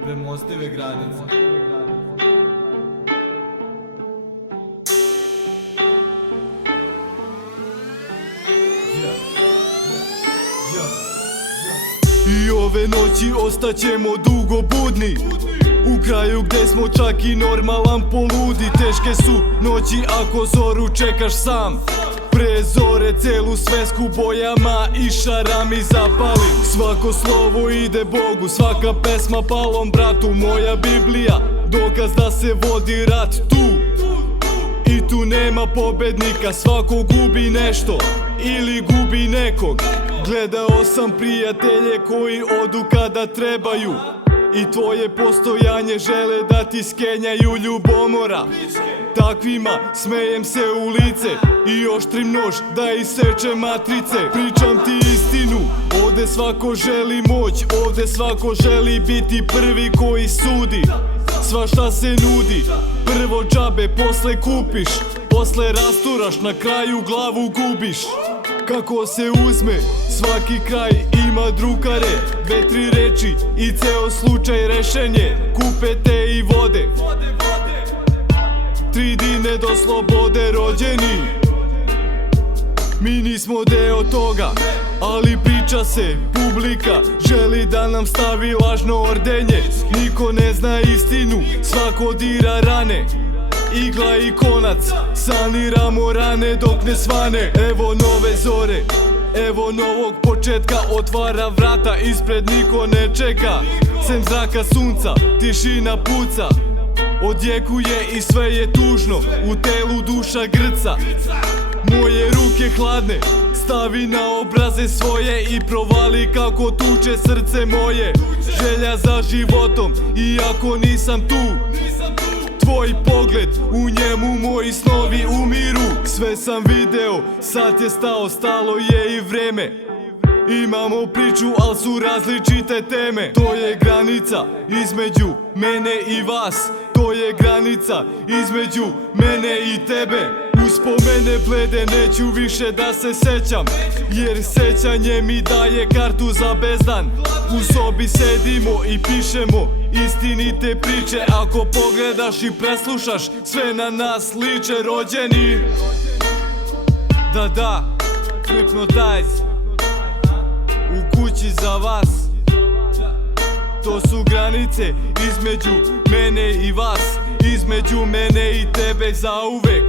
Nepremostive granice. I ove noći ostaćemo dugo budni, u kraju gde smo čak i normalan poludi. Teške su noći ako zoru čekaš sam, pre zore celu svesku bojama i šarami zapalim. Svako slovo ide Bogu, svaka pesma palom bratu. Moja Biblija, dokaz da se vodi rat tu. I tu nema pobednika, svako gubi nešto ili gubi nekog. Gledao sam prijatelje koji odu kada trebaju, i tvoje postojanje žele da ti skenjaju ljubomora. Takvima smejem se u lice i oštrim nož da iseče matrice. Pričam ti istinu, ovde svako želi moć, ovde svako želi biti prvi koji sudi. Svašta se nudi, prvo džabe, posle kupiš, posle rasturaš, na kraju glavu gubiš. Kako se uzme, svaki kraj ima drugare, dve, tri reči i ceo slučaj rešenje. Kupete i vode, 3 dine do slobode rođeni. Mi nismo deo toga, ali priča se, publika želi da nam stavi lažno ordenje. Niko ne zna istinu, svako dira rane, igla i konac, saniramo rane dok ne svane. Evo nove zore, evo novog početka, otvara vrata, ispred niko ne čeka. Sem zraka sunca, tišina puca, odjekuje i sve je tužno, u telu duša grca. Moje ruke hladne, stavi na obraze svoje i provali kako tuče srce moje. Želja za životom, iako nisam tu, tvoj pogled, u njemu moji snovi umiru. Sve sam video, sad je stao, stalo je i vreme. Imamo priču, al su različite teme. To je granica između mene i vas, to je granica između mene i tebe. Uspomene blede neću više da se sećam, jer sećanje mi daje kartu za bezdan. U sobi sedimo i pišemo istinite priče, ako pogledaš i preslušaš, sve na nas liče. Rođeni, da, Hypnotize, u kući za vas. To su granice između mene i vas, između mene i tebe zauvek.